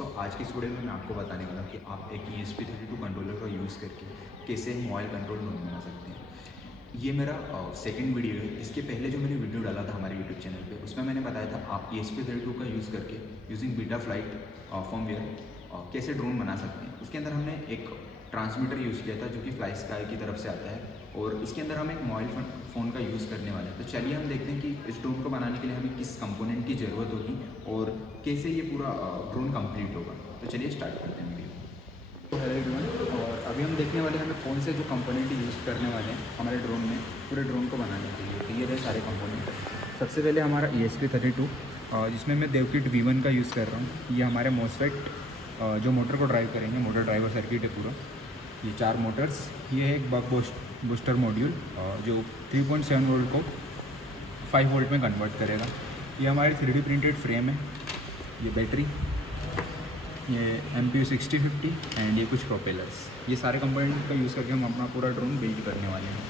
दोस्तों, आज की इस वीडियो में मैं आपको बताने वाला हूँ कि आप एक ESP32 कंट्रोलर का यूज़ करके कैसे मोबाइल कंट्रोल मोड बना सकते हैं। ये मेरा सेकंड वीडियो है। इसके पहले जो मैंने वीडियो डाला था हमारे यूट्यूब चैनल पे, उसमें मैंने बताया था आप ESP32 का यूज़ करके यूजिंग बीटाफ्लाइट फर्मवेयर कैसे ड्रोन बना सकते हैं। उसके अंदर हमने एक ट्रांसमीटर यूज़ किया था जो कि फ्लाई स्काई की तरफ से आता है, और इसके अंदर हम एक मोबाइल फ़ोन का यूज़ करने वाले हैं। तो चलिए हम देखते हैं कि इस ड्रोन को बनाने के लिए हमें किस कंपोनेंट की ज़रूरत होगी और कैसे ये पूरा ड्रोन कंप्लीट होगा। तो चलिए स्टार्ट करते हैं वीडियो। तो हेलो एवरीवन, और अभी हम देखने वाले हैं हमें कौन से जो कंपोनेंट यूज़ करने वाले हैं हमारे ड्रोन में, पूरे ड्रोन को बनाने के लिए। तो ये रहे सारे कंपोनेंट। सबसे पहले हमारा ESP32, जिसमें मैं देवकिट V1 का यूज़ कर रहा हूँ। ये हमारे मोसफेट जो मोटर को ड्राइव करेंगे, मोटर ड्राइवर सर्किट है पूरा। ये 4 मोटर्स, ये है एक बक बूस्टर मॉड्यूल जो 3.7 वोल्ट को 5 वोल्ट में कन्वर्ट करेगा। ये हमारी 3D प्रिंटेड फ्रेम है, ये बैटरी, ये MPU 6050 एंड ये कुछ प्रोपेलर्स। ये सारे कंपोनेंट का यूज़ करके हम अपना पूरा ड्रोन बिल्ड करने वाले हैं।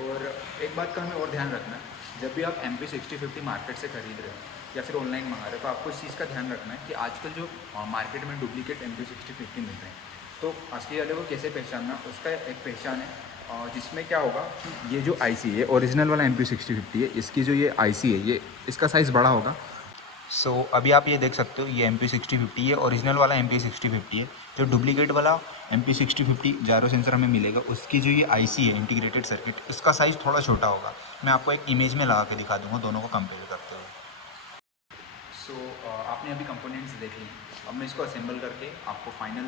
और एक बात का हमें और ध्यान रखना है, जब भी आप MPU 6050 मार्केट से खरीद रहे हो या फिर ऑनलाइन मंगा रहे हो, तो आपको इस चीज़ का ध्यान रखना है कि आजकल जो मार्केट में डुप्लीकेट MPU 6050 मिल रहे हैं, तो असली वाले को कैसे पहचानना, उसका एक पहचान है जिसमें क्या होगा कि ये जो IC है, ओरिजिनल वाला MPU 6050 है, इसकी जो ये IC है, ये इसका साइज़ बड़ा होगा। सो अभी आप ये देख सकते हो, ये MPU 6050 है, ओरिजिनल वाला MPU 6050 है। जो डुप्लीकेट वाला MPU 6050 जायरो सेंसर हमें मिलेगा, उसकी जो ये IC है, इंटीग्रेटेड सर्किट, इसका साइज़ थोड़ा छोटा होगा। मैं आपको एक इमेज में लगा के दिखा दूँगा दोनों को कंपेयर करते हुए। आपने अभी कंपोनेंट्स देख ली। अब मैं इसको असेंबल करके आपको फाइनल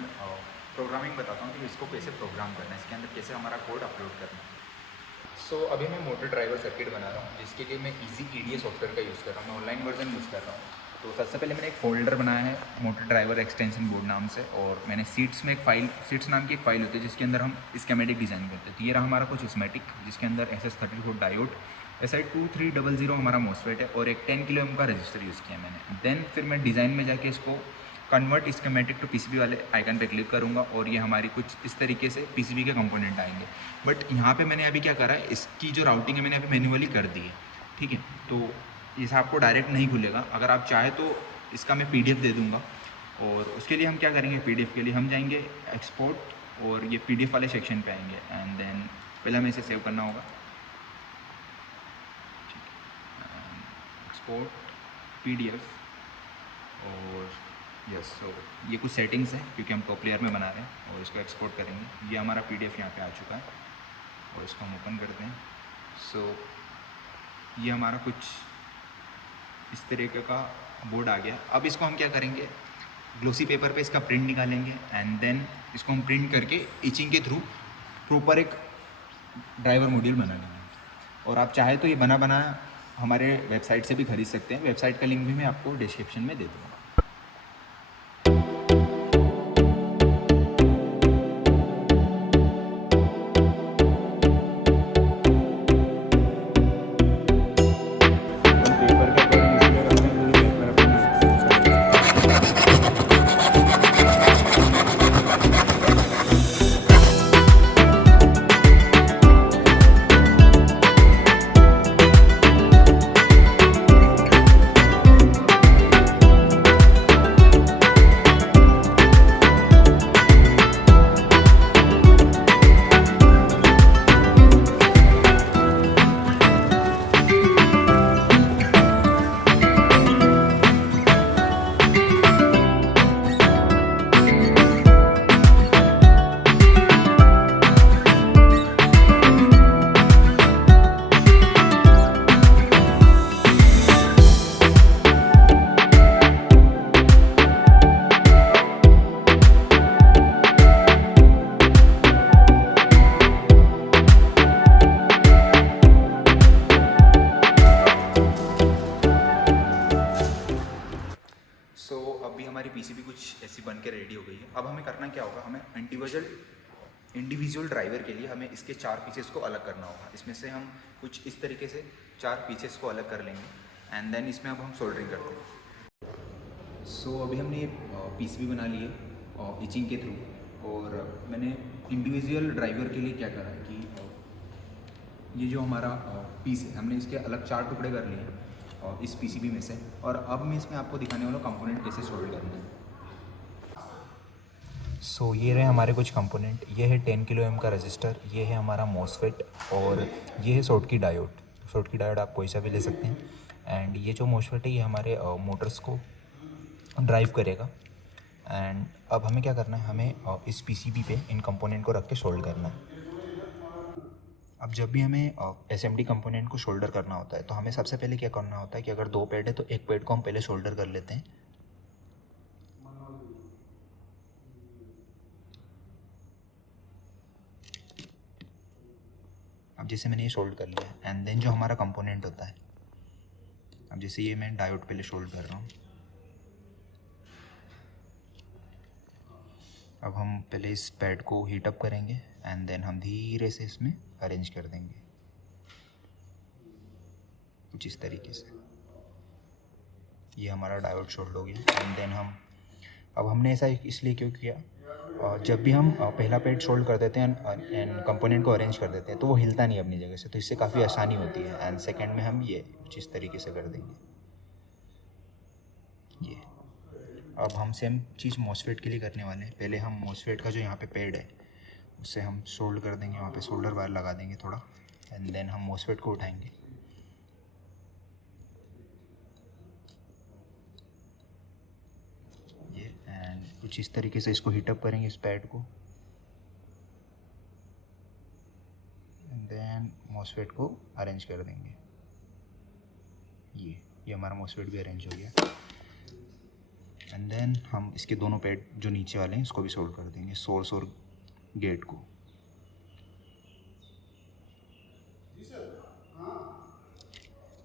प्रोग्रामिंग बताता हूँ कि इसको कैसे प्रोग्राम करना है, इसके अंदर कैसे हमारा कोड अपलोड करना है। अभी मैं मोटर ड्राइवर सर्किट बना रहा हूँ, जिसके लिए मैं ईजी EDA सॉफ्टवेयर का यूज़ कर रहा हूँ। मैं ऑनलाइन वर्जन यूज़ कर रहा हूँ। तो सबसे पहले मैंने एक फोल्डर बनाया है मोटर ड्राइवर एक्सटेंशन बोर्ड नाम से, और मैंने सीट्स में एक फ़ाइल, सीट्स नाम की एक फ़ाइल होती है जिसके अंदर हम स्कीमेटिक डिज़ाइन करते हैं। तो ये रहा हमारा कुछ स्कीमेटिक, जिसके अंदर SS34 डायोड, SI2300 हमारा मोसफेट है, और एक 10 किलो ओम का रजिस्टर यूज़ किया मैंने। देन फिर मैं डिज़ाइन में जाके इसको कन्वर्ट स्कीमेटिक टू PCB वाले आइकन पे क्लिक करूँगा, और ये हमारी कुछ इस तरीके से PCB के कंपोनेंट आएंगे। बट यहाँ पे मैंने अभी क्या करा है, इसकी जो राउटिंग है मैंने अभी मैन्युअली कर दी है, ठीक है। तो इस आपको डायरेक्ट नहीं खुलेगा। अगर आप चाहे तो इसका मैं PDF दे दूँगा, और उसके लिए हम क्या करेंगे, PDF के लिए हम जाएंगे एक्सपोर्ट, और ये PDF वाले सेक्शन पे आएंगे, एंड देन पहले हमें इसे सेव करना होगा, एक्सपोर्ट PDF, और यस। ये कुछ सेटिंग्स हैं क्योंकि हम टॉप लेयर में बना रहे हैं, और इसको एक्सपोर्ट करेंगे। ये हमारा PDF यहाँ पे आ चुका है, और इसको हम ओपन करते हैं। ये हमारा कुछ इस तरीके का बोर्ड आ गया। अब इसको हम क्या करेंगे, ग्लोसी पेपर पे इसका प्रिंट निकालेंगे, एंड देन इसको हम प्रिंट करके इचिंग के थ्रू प्रॉपर एक ड्राइवर मॉड्यूल बना लेंगे। और आप चाहे तो ये बना बनाया हमारे वेबसाइट से भी खरीद सकते हैं। वेबसाइट का लिंक भी मैं आपको डिस्क्रिप्शन में दे दूँगा। अभी हमारी PCB कुछ ऐसी बन के रेडी हो गई है। अब हमें करना क्या होगा, हमें इंडिविजुअल ड्राइवर के लिए हमें इसके 4 पीसेस को अलग करना होगा। इसमें से हम कुछ इस तरीके से 4 पीसेस को अलग कर लेंगे, एंड देन इसमें अब हम सोल्डरिंग करते हैं। अभी हमने ये PCB बना ली है इचिंग के थ्रू, और मैंने इंडिविजुअल ड्राइवर के लिए क्या करा है कि ये जो हमारा पीस है, हमने इसके अलग 4 टुकड़े कर लिए हैं और इस PCB में से। और अब मैं इसमें आपको दिखाने वाला कंपोनेंट कैसे सोल्ड करना है। सो ये रहे हमारे कुछ कंपोनेंट। ये है 10 किलो ओम का रजिस्टर, ये है हमारा मॉसफेट, और ये है शॉटकी डायोड। शॉटकी डायोड आप कोई सा भी ले सकते हैं। एंड ये जो मॉसफेट है ये हमारे मोटर्स को ड्राइव करेगा। एंड अब हमें क्या करना है, हमें इस पीसीबी पे इन कंपोनेंट को रख के सोल्ड करना है। अब जब भी हमें एसएमडी कंपोनेंट को शोल्डर करना होता है तो हमें सबसे पहले क्या करना होता है कि अगर 2 पैड है तो एक पैड को हम पहले शोल्डर कर लेते हैं। अब जैसे मैंने ये शोल्ड कर लिया, एंड देन जो हमारा कंपोनेंट होता है, अब जैसे ये मैं डायोड पहले शोल्ड कर रहा हूँ। अब हम पहले इस पैड को हीट अप करेंगे एंड देन हम धीरे से इसमें अरेंज कर देंगे कुछ इस तरीके से। ये हमारा डायोड शोल्ड हो गया। एंड देन अब हमने ऐसा इसलिए क्यों किया, जब भी हम पहला पैड शोल्ड कर देते हैं एंड कंपोनेंट को अरेंज कर देते हैं तो वो हिलता नहीं अपनी जगह से, तो इससे काफ़ी आसानी होती है। एंड सेकंड में हम ये कुछ इस तरीके से कर देंगे ये। अब हम सेम चीज़ मॉसफेट के लिए करने वाले हैं। पहले हम मॉसफेट का जो यहाँ पे पैड है उससे हम शोल्ड कर देंगे, वहाँ पे शोल्डर वायर लगा देंगे थोड़ा। एंड देन हम मॉसफेट को उठाएंगे, ये, एंड कुछ इस तरीके से इसको हीटअप करेंगे इस पैड को। एंड देन मॉसफेट को अरेंज कर देंगे। ये हमारा मॉसफेट भी अरेंज हो गया। एंड देन हम इसके दोनों पैड जो नीचे वाले हैं इसको भी सोल्ड कर देंगे, सोर्स और गेट को।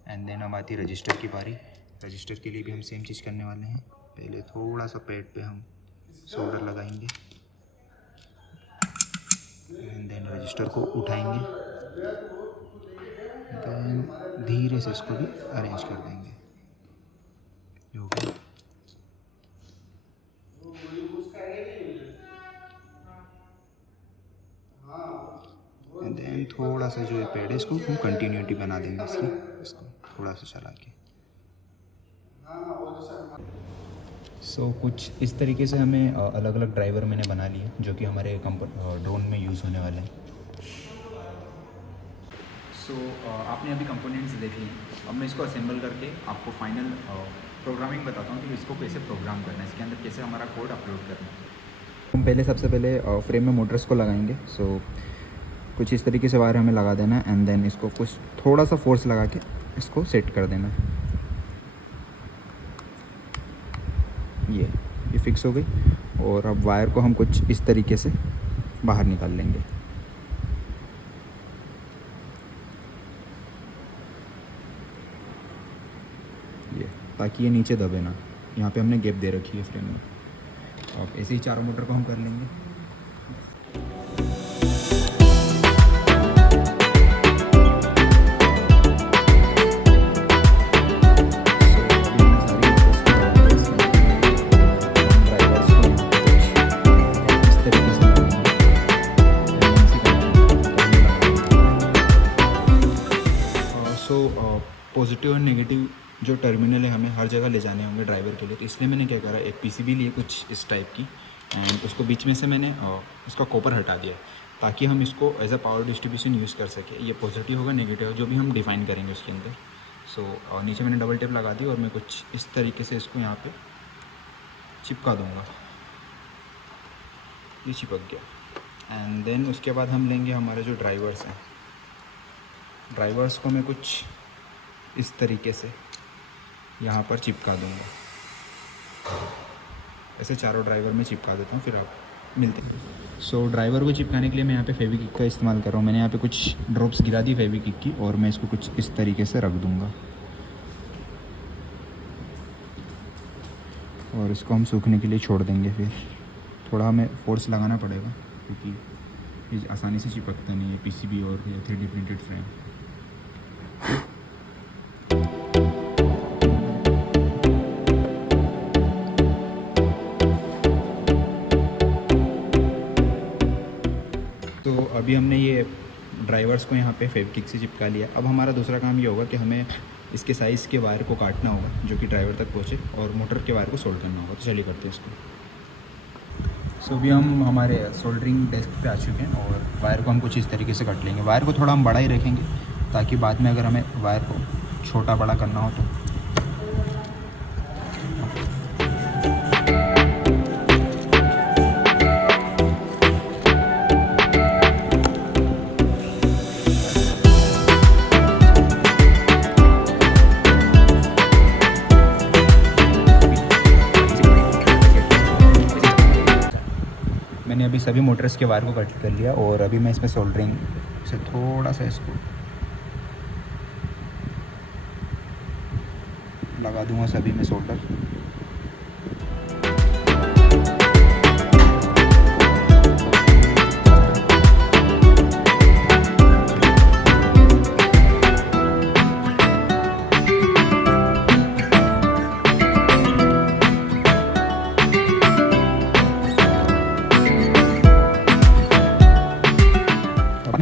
एंड देन हम आती है रजिस्टर की बारी। रजिस्टर के लिए भी हम सेम चीज़ करने वाले हैं। पहले थोड़ा सा पैड पे हम सोल्डर लगाएंगे एंड देन रजिस्टर को उठाएंगे, देन धीरे से इसको भी अरेंज कर देंगे। जो भी एंड देन थोड़ा सा जो ये पैड है इसको हम कंटिन्यूटी बना देंगे इसको थोड़ा सा चला के। सो कुछ इस तरीके से हमें अलग अलग ड्राइवर मैंने बना लिए जो कि हमारे ड्रोन में यूज़ होने वाले हैं। सो आपने अभी कंपोनेंट्स देख लिए। अब मैं इसको असेंबल करके आपको फाइनल प्रोग्रामिंग बताता हूँ कि इसको कैसे प्रोग्राम करना है, इसके अंदर कैसे हमारा कोड अपलोड करना है। हम पहले सबसे पहले फ्रेम में मोटर्स को लगाएंगे। सो कुछ इस तरीके से वायर हमें लगा देना है एंड देन इसको कुछ थोड़ा सा फोर्स लगा के इसको सेट कर देना है। ये फिक्स हो गई। और अब वायर को हम कुछ इस तरीके से बाहर निकाल लेंगे। ये ताकि ये नीचे दबे ना। यहाँ पे हमने गैप दे रखी है फ्रेम में। अब ऐसे ही चारों मोटर को हम कर लेंगे। पॉजिटिव और नेगेटिव जो टर्मिनल है हमें हर जगह ले जाने होंगे ड्राइवर के लिए, तो इसलिए मैंने क्या करा, एक पीसीबी लिए कुछ इस टाइप की एंड उसको बीच में से मैंने उसका कॉपर हटा दिया ताकि हम इसको as a power distribution use कर सके। ये पॉजिटिव होगा, नेगेटिव जो भी हम डिफ़ाइन करेंगे उसके अंदर। सो नीचे मैंने डबल टेप लगा दी और मैं कुछ इस तरीके से इसको यहाँ पे चिपका दूँगा। ये चिपक गया। एंड देन उसके बाद हम लेंगे हमारे जो ड्राइवर्स हैं, ड्राइवर्स को मैं कुछ इस तरीके से यहाँ पर चिपका दूँगा। ऐसे चारों ड्राइवर में चिपका देता हूँ, फिर आप मिलते हैं। सो ड्राइवर को चिपकाने के लिए मैं यहाँ पे फेविक्विक का इस्तेमाल कर रहा हूँ। मैंने यहाँ पे कुछ ड्रॉप्स गिरा दी फेविक्विक की और मैं इसको कुछ इस तरीके से रख दूँगा और इसको हम सूखने के लिए छोड़ देंगे। फिर थोड़ा हमें फोर्स लगाना पड़ेगा क्योंकि ये आसानी से चिपकता नहीं है पीसीबी और 3D प्रिंटेड फ्रेम। तो अभी हमने ये ड्राइवर्स को यहाँ पे फेविक्विक से चिपका लिया। अब हमारा दूसरा काम ये होगा कि हमें इसके साइज़ के वायर को काटना होगा जो कि ड्राइवर तक पहुँचे और मोटर के वायर को सोल्ड करना होगा। तो चलिए करते हैं इसको। सो अभी हम हमारे सोल्डरिंग डेस्क पे आ चुके हैं और वायर को हम कुछ इस तरीके से कट लेंगे। वायर को थोड़ा हम बड़ा ही रखेंगे ताकि बाद में अगर हमें वायर को छोटा बड़ा करना हो तो। मैंने अभी सभी मोटर्स के वायर को कट कर लिया और अभी मैं इसमें सोल्डरिंग से थोड़ा सा इसको लगा दूंगा सभी में सोल्डर।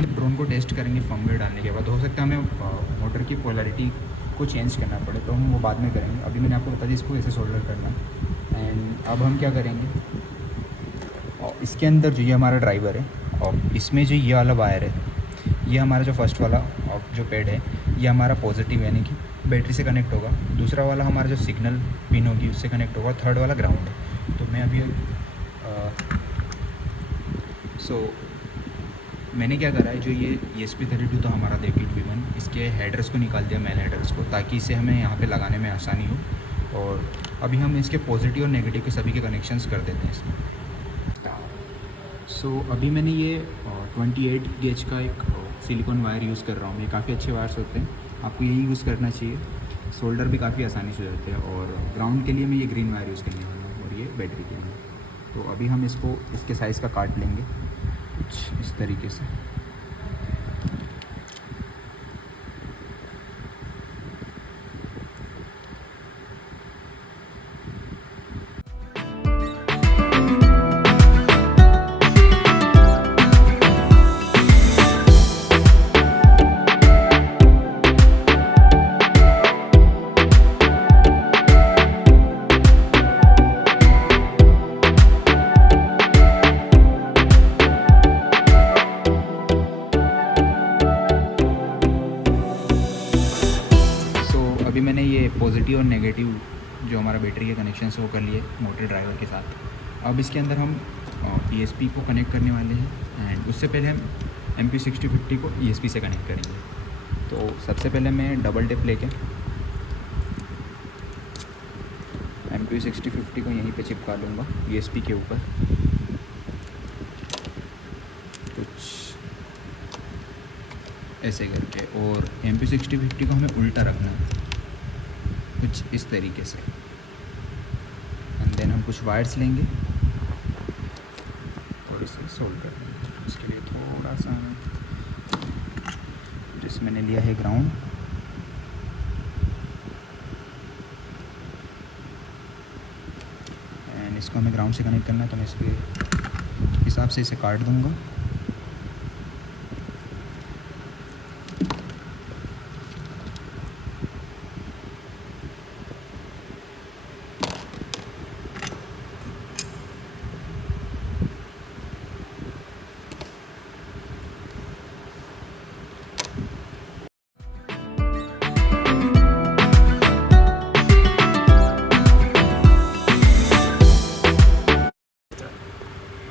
ड्रोन को टेस्ट करेंगे फर्मवेयर डालने के बाद। हो सकता है हमें मोटर की पोलैरिटी को चेंज करना पड़े तो हम वो बाद में करेंगे। अभी मैंने आपको बता दिया इसको कैसे सोल्डर करना है। एंड अब हम क्या करेंगे, और इसके अंदर जो ये हमारा ड्राइवर है और इसमें जो ये वाला वायर है, ये हमारा जो फर्स्ट वाला जो पैड है ये हमारा पॉजिटिव यानी कि बैटरी से कनेक्ट होगा। दूसरा वाला हमारा जो सिग्नल पिन होगी उससे कनेक्ट होगा। थर्ड वाला ग्राउंड है। तो मैं अभी मैंने क्या करा है, जो ये ESP32 था हमारा देवकिट V1, इसके हेडर्स को निकाल दिया, मेन हेडर्स को, ताकि इसे हमें यहाँ पे लगाने में आसानी हो। और अभी हम इसके पॉजिटिव और नेगेटिव के सभी के कनेक्शंस कर देते हैं इसमें। अभी मैंने ये 28 गेज का एक सिलिकॉन वायर यूज़ कर रहा हूँ। ये काफ़ी अच्छे वायर्स होते हैं, आपको यही यूज़ करना चाहिए। सोल्डर भी काफ़ी आसानी से हो जाते हैं। और ग्राउंड के लिए मैं ये ग्रीन वायर यूज़ करने वाला हूँ और ये बैटरी के लिए। तो अभी हम इसको इसके साइज़ का काट लेंगे कुछ इस तरीके से। अभी मैंने ये पॉजिटिव और नेगेटिव जो हमारा बैटरी के कनेक्शन है वो कर लिए मोटर ड्राइवर के साथ। अब इसके अंदर हम ESP को कनेक्ट करने वाले हैं। एंड उससे पहले हम MP6050 को ESP से कनेक्ट करेंगे। तो सबसे पहले मैं डबल टिप लेके MP6050 को यहीं पे चिपका लूँगा ESP के ऊपर। कुछ ऐसे करके, और MP6050 को हमें उल्टा रखना है कुछ इस तरीके से। एंड देन हम कुछ वायर्स लेंगे और इसे सोल्डर करेंगे। इसके लिए थोड़ा सा जिस मैंने लिया है ग्राउंड, एंड इसको हमें ग्राउंड से कनेक्ट करना है। तो मैं इसके हिसाब से इसे काट दूंगा।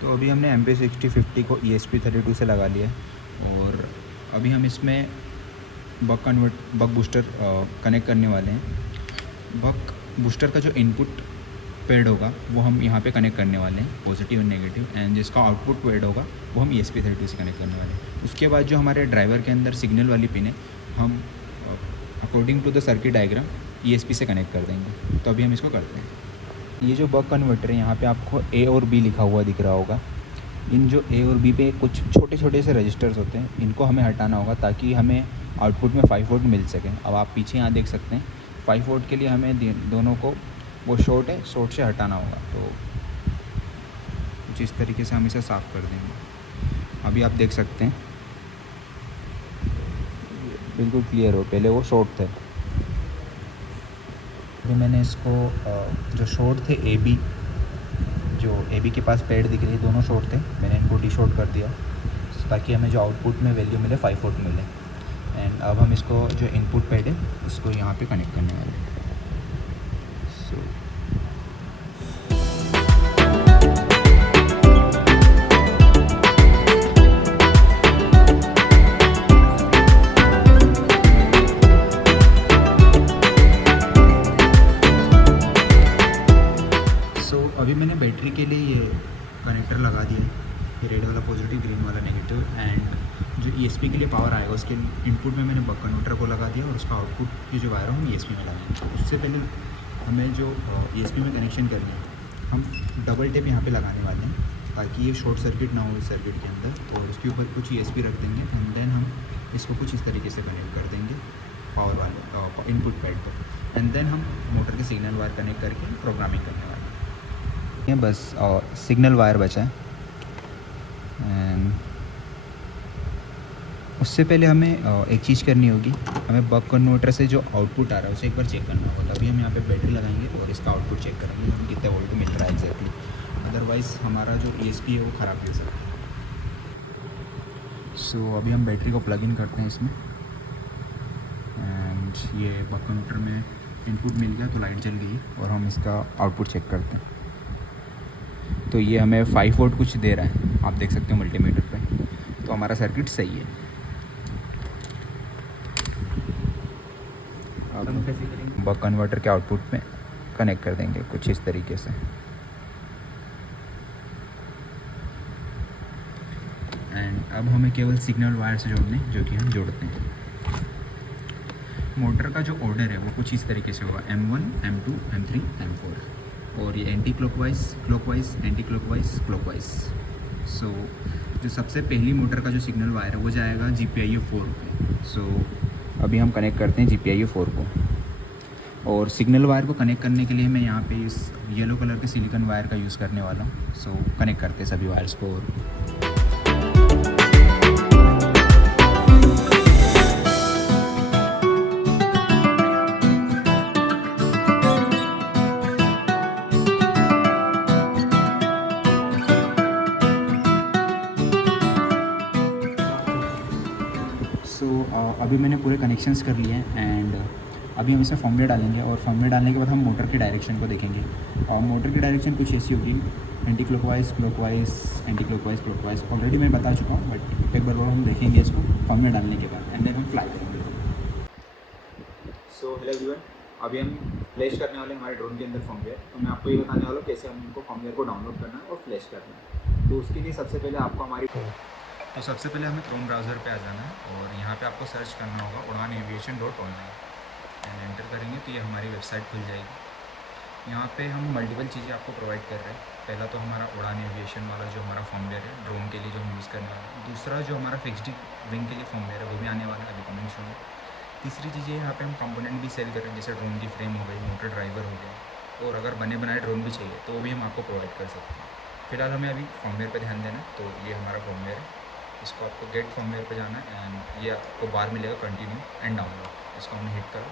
तो अभी हमने MP6050 को ESP32 से लगा लिया और अभी हम इसमें बक बूस्टर कनेक्ट करने वाले हैं। बक बूस्टर का जो इनपुट पैड होगा वो हम यहाँ पे कनेक्ट करने वाले हैं, पॉजिटिव और नेगेटिव। एंड जिसका आउटपुट पैड होगा वो हम ESP32 से कनेक्ट करने वाले हैं। उसके बाद जो हमारे ड्राइवर के अंदर सिग्नल वाली पिन है, हम according to the circuit diagram ESP से कनेक्ट कर देंगे। तो अभी हम इसको करते हैं। ये जो बक कन्वर्टर है, यहाँ पे आपको A और B लिखा हुआ दिख रहा होगा। इन जो A और B पे कुछ छोटे छोटे से रजिस्टर्स होते हैं, इनको हमें हटाना होगा ताकि हमें आउटपुट में 5 वोल्ट मिल सके। अब आप पीछे यहाँ देख सकते हैं 5 वोल्ट के लिए हमें दोनों को, वो शॉर्ट है, शॉर्ट से हटाना होगा। तो कुछ इस तरीके से हम इसे साफ़ कर देंगे। अभी आप देख सकते हैं बिल्कुल क्लियर हो, पहले वो शॉर्ट थे। अभी मैंने इसको जो शॉर्ट थे AB जो AB के पास पैड दिख रही है दोनों शॉर्ट थे, मैंने इनको डी शॉर्ट कर दिया ताकि हमें जो आउटपुट में वैल्यू मिले 5 वोल्ट मिले। एंड अब हम इसको जो इनपुट पैड है उसको यहाँ पे कनेक्ट करने वाले हैं। सो अभी मैंने बैटरी के लिए ये कनेक्टर लगा दिया है, ये रेड वाला पॉजिटिव, ग्रीन वाला नेगेटिव। एंड जो ESP के लिए पावर आएगा उसके इनपुट में मैंने बक कन्वर्टर को लगा दिया और उसका आउटपुट की जो वायर है हम ESP में लगाएंगे। उससे पहले हमें जो ESP में कनेक्शन करना है हम डबल टेप यहाँ पे लगाने वाले हैं ताकि ये शॉर्ट सर्किट ना हो इस सर्किट के अंदर, और उसके ऊपर कुछ ESP रख देंगे एंड देन हम इसको कुछ इस तरीके से कनेक्ट कर देंगे पावर वाले इनपुट पैड पर। एंड देन हम मोटर के सिग्नल वायर कनेक्ट करके प्रोग्रामिंग करने वाले हैं। बस सिग्नल वायर बचा है। एंड उससे पहले हमें एक चीज़ करनी होगी, हमें बक कन्वर्टर से जो आउटपुट आ रहा है उसे एक बार चेक करना होगा। तभी हम यहाँ पे बैटरी लगाएंगे और इसका आउटपुट चेक करेंगे हम कितने वोल्ट मिल रहा है एग्जैक्टली, अदरवाइज़ हमारा जो ESP है वो ख़राब हो सकता है। सो अभी हम बैटरी को प्लग इन करते हैं इसमें एंड ये बक कन्वर्टर में इनपुट मिल गया तो लाइट जल गई और हम इसका आउटपुट चेक करते हैं। तो ये हमें 5 वोल्ट कुछ दे रहा है, आप देख सकते हो मल्टीमीटर पे, तो हमारा सर्किट सही है। अब बक कन्वर्टर के आउटपुट में कनेक्ट कर देंगे कुछ इस तरीके से। एंड अब हमें केवल सिग्नल वायर से जोड़ने जो कि हम जोड़ते हैं। मोटर का जो ऑर्डर है वो कुछ इस तरीके से होगा, M1 M2 M3 M4, और ये anticlockwise clockwise anticlockwise clockwise. So जो सबसे पहली मोटर का जो सिग्नल वायर है वो जाएगा GPIO 4 पे। सो अभी हम कनेक्ट करते हैं GPIO 4 को, और सिग्नल वायर को कनेक्ट करने के लिए मैं यहाँ पे इस येलो कलर के सिलिकॉन वायर का यूज़ करने वाला हूँ। सो कनेक्ट करते हैं सभी वायर्स को। अभी मैंने पूरे कनेक्शंस कर लिए हैं एंड अभी हम इसमें फॉर्मवेयर डालेंगे, और फॉर्मवेयर डालने के बाद हम मोटर की डायरेक्शन को देखेंगे। और मोटर की डायरेक्शन कुछ ऐसी होगी, anti clockwise clockwise anticlockwise clockwise. Already मैं बता चुका हूँ बट एक बार हम देखेंगे इसको फॉर्मवेयर डालने के बाद एंड देन हम फ्लाई करेंगे। सो हेलो एवरीवन, अभी हम फ्लैश करने वाले हैं हमारे ड्रोन के अंदर फॉर्मवेयर। तो मैं आपको ये बताने वाला हूँ कैसे हमको फॉर्मवेयर को डाउनलोड करना है और फ्लैश करना है। तो उसके लिए सबसे पहले आपको सबसे पहले हमें क्रोम ब्राउज़र पे आ जाना है और यहाँ पे आपको सर्च करना होगा udanaviation.online एंड एंटर करेंगे तो ये हमारी वेबसाइट खुल जाएगी। यहाँ पे हम मल्टीपल चीज़ें आपको प्रोवाइड कर रहे हैं। पहला तो हमारा उड़ान एविएशन वाला जो हमारा फॉर्मवेयर है ड्रोन के लिए जो हम यूज़ करने वाले हैं। दूसरा जो हमारा फिक्स्ड विंग के लिए फॉर्मवेयर है वो भी आने वाला है, अभी कमेंट शो में। तीसरी चीज़ यहाँ पे हम कंपोनेंट भी सेल कर रहे हैं, जैसे ड्रोन की फ्रेम हो गई, मोटर ड्राइवर हो गया, और अगर बने बनाए ड्रोन भी चाहिए तो वो भी हम आपको प्रोवाइड कर सकते हैं। फिलहाल हमें अभी फॉर्मवेयर पर ध्यान देना। तो ये हमारा फॉर्मवेयर है, इसको आपको गेट फॉर्मवेयर पे जाना है एंड ये आपको बार मिलेगा कंटिन्यू एंड डाउनलोड। इसको हमने हिट करा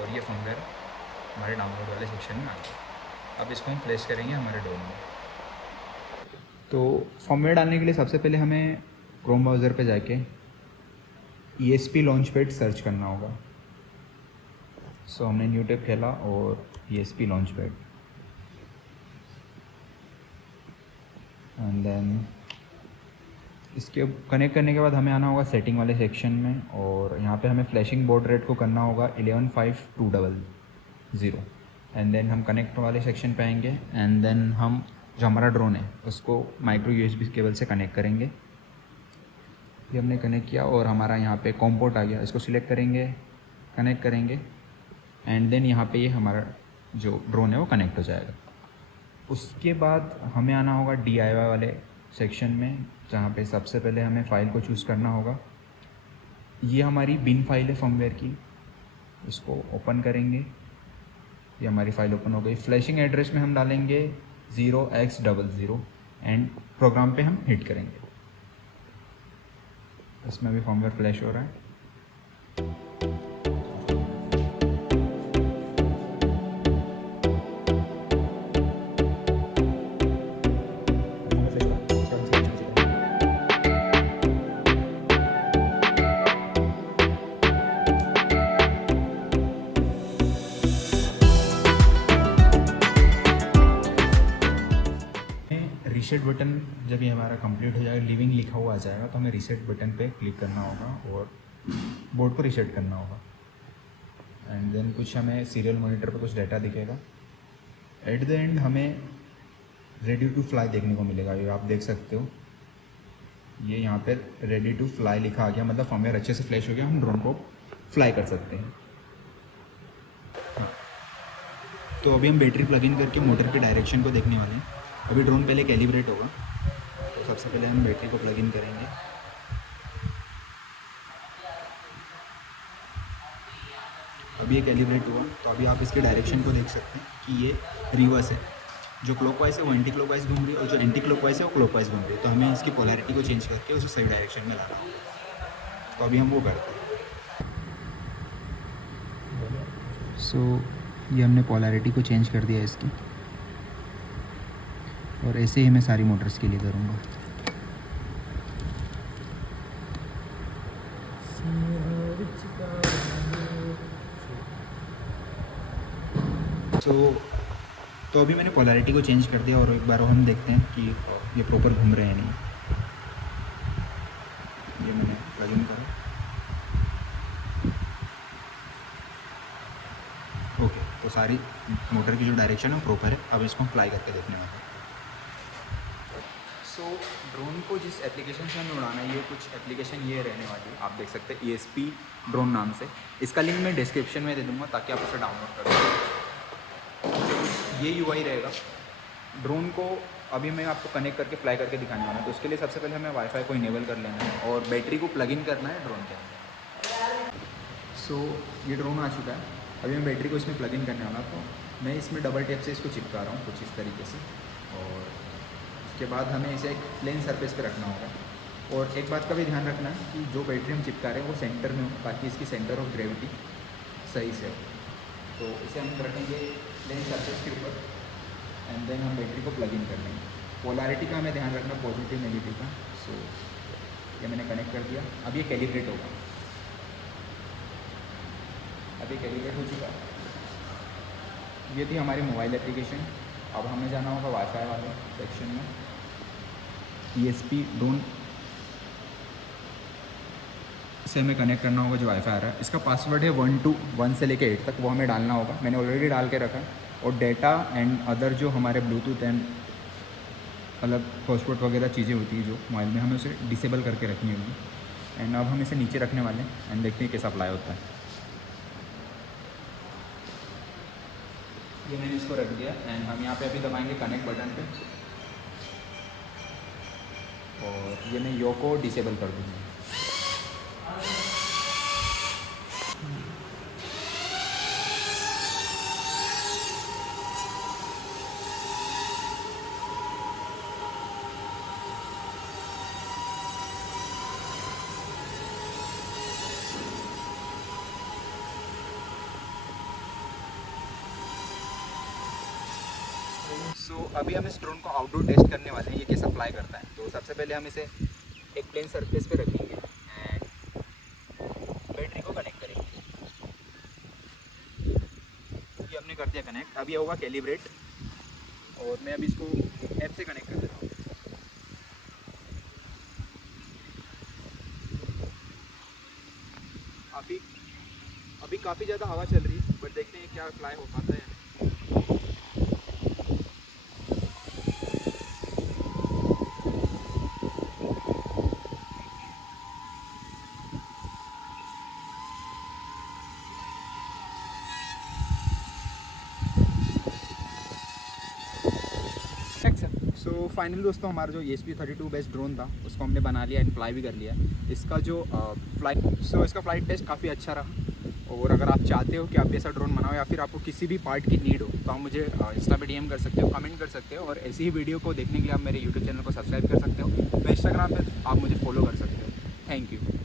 और ये फॉर्मवेयर हमारे डाउनलोड वाले सेक्शन में आ गया। अब इसको हम फ्लैश करेंगे हमारे ड्रोन में। तो फॉर्मवेयर डालने के लिए सबसे पहले हमें क्रोम ब्राउज़र पे जाके ESP लॉन्चपैड सर्च करना होगा। सो हमने न्यू टैब खेला और ESP लॉन्चपैड एंड देन इसके कनेक्ट करने के बाद हमें आना होगा सेटिंग वाले सेक्शन में, और यहाँ पे हमें फ्लैशिंग बॉड रेट को करना होगा 115200 एंड देन हम कनेक्ट वाले सेक्शन पे आएंगे एंड देन हम जो हमारा ड्रोन है उसको माइक्रो USB केबल से कनेक्ट करेंगे। ये हमने कनेक्ट किया और हमारा यहाँ पे कॉम पोर्ट आ गया, इसको सिलेक्ट करेंगे, कनेक्ट करेंगे एंड देन यहाँ पे ये हमारा जो ड्रोन है वो कनेक्ट हो जाएगा। उसके बाद हमें आना होगा DIY वाले सेक्शन में, जहाँ पे सबसे पहले हमें फ़ाइल को चूज़ करना होगा। ये हमारी बिन फाइल है फॉर्मवेयर की, इसको ओपन करेंगे, ये हमारी फ़ाइल ओपन हो गई। फ्लैशिंग एड्रेस में हम डालेंगे 0x00 एंड प्रोग्राम पे हम हिट करेंगे। इसमें भी फॉर्मवेयर फ्लैश हो रहा है। रीसेट बटन जब ये हमारा कंप्लीट हो जाएगा, लिविंग लिखा हुआ आ जाएगा, तो हमें रीसेट बटन पे क्लिक करना होगा और बोर्ड को रीसेट करना होगा। एंड देन कुछ हमें सीरियल मॉनिटर पे कुछ डाटा दिखेगा। एट द एंड हमें रेडी टू फ्लाई देखने को मिलेगा। ये आप देख सकते हो, ये यहाँ पे रेडी टू फ्लाई लिखा आ गया, मतलब फर्मवेयर अच्छे से फ्लैश हो गया, हम ड्रोन को फ्लाई कर सकते हैं। हाँ, तो अभी हम बैटरी प्लग इन करके मोटर के डायरेक्शन को देखने वाले हैं। अभी ड्रोन पहले कैलिब्रेट होगा, तो सबसे पहले हम बैटरी को प्लग इन करेंगे। अभी ये कैलिब्रेट हुआ, तो अभी आप इसके डायरेक्शन को देख सकते हैं कि ये रिवर्स है। जो क्लॉकवाइज है वो एंटी क्लॉकवाइज घूम रही है, और जो एंटी क्लॉकवाइज है वो क्लॉकवाइज घूम रही है। तो हमें इसकी पोलैरिटी को चेंज करके उसे सही डायरेक्शन में लाना है। तो अभी हम वो करते हैं। सो ये हमने पोलैरिटी को चेंज कर दिया इसकी, और ऐसे ही मैं सारी मोटर्स के लिए करूँगा। तो अभी मैंने पोलैरिटी को चेंज कर दिया, और एक बार हम देखते हैं कि ये प्रॉपर घूम रहे हैं नहीं। ये मैंने प्लग इन करा। ओके, तो सारी मोटर की जो डायरेक्शन है प्रॉपर है। अब इसको हम फ्लाई करके देखने वाले हैं। सो ड्रोन को जिस एप्लीकेशन से हमें उड़ाना है, ये कुछ एप्लीकेशन ये रहने वाली है, आप देख सकते हैं ESP ड्रोन नाम से। इसका लिंक मैं डिस्क्रिप्शन में दे दूँगा ताकि आप उसे डाउनलोड कर सकें। ये UI रहेगा ड्रोन को। अभी मैं आपको कनेक्ट करके फ्लाई करके दिखाने वाला हूँ। तो उसके लिए सबसे पहले हमें वाईफाई को इनेबल कर लेना है और बैटरी को प्लग इन करना है ड्रोन के अंदर। सो ये ड्रोन आ चुका है। अभी मैं बैटरी को इसमें प्लग इन करने वाला, तो मैं इसमें डबल टेप से इसको चिपका रहा हूँ कुछ इस तरीके से। और उसके बाद हमें इसे एक प्लेन सरफेस पे रखना होगा। और एक बात का भी ध्यान रखना है कि जो बैटरी हम चिपका रहे हैं वो सेंटर में हो, ताकि इसकी सेंटर ऑफ ग्रेविटी सही से हो। तो इसे हम रखेंगे प्लेन सरफेस के ऊपर, एंड देन हम बैटरी को प्लग इन कर लेंगे। पोलैरिटी का हमें ध्यान रखना, पॉजिटिव नेगेटिव का। सो ये मैंने कनेक्ट कर दिया। अब ये कैलिब्रेट होगा। अब ये कैलिब्रेट हो चुका है। ये थी हमारी मोबाइल एप्लीकेशन। अब हमें जाना होगा वाईफाई वाले सेक्शन में। ESP ड्रोन से हमें कनेक्ट करना होगा जो वाईफाई आ रहा है। इसका पासवर्ड है 1 से लेकर 8 तक, वो हमें डालना होगा। मैंने ऑलरेडी डाल के रखा है। और डेटा एंड अदर जो हमारे ब्लूटूथ एंड अलग हॉटस्पॉट वगैरह चीज़ें होती हैं जो मोबाइल में, हमें उसे डिसेबल करके रखनी होगी। एंड अब हम इसे नीचे रखने वाले हैं एंड देखते हैं कैसा अप्लाई होता है। ये मैंने इसको रख दिया एंड हम यहाँ पे अभी दबाएंगे कनेक्ट बटन पे, और ये मैं यो को डिसेबल कर दूँगा। सो अभी हम इस ड्रोन को आउटडोर टेस्ट करने वाले हैं, ये कैसा फ्लाई करता है। तो सबसे पहले हम इसे एक प्लेन सरफेस पे रखेंगे एंड बैटरी को कनेक्ट करेंगे। ये हमने कर दिया कनेक्ट। अब ये होगा कैलिब्रेट, और मैं अभी इसको ऐप से कनेक्ट कर देता हूँ। अभी काफ़ी ज़्यादा हवा चल रही है, बट देखते हैं क्या फ्लाई हो पाता है। सो फाइनल दोस्तों, हमारा जो ESP32 बेस्ड ड्रोन था उसको हमने बना लिया एंड फ्लाई भी कर लिया। इसका जो इसका फ्लाइट टेस्ट काफ़ी अच्छा रहा। और अगर आप चाहते हो कि आप ऐसा ड्रोन बनाओ या फिर आपको किसी भी पार्ट की नीड हो, तो आप मुझे इंस्टा पे DM कर सकते हो, कमेंट कर सकते हो। और ऐसी ही वीडियो को देखने के लिए आप मेरे YouTube चैनल को सब्सक्राइब कर सकते हो। इंस्टाग्राम पर आप मुझे फॉलो कर सकते हो। Thank you.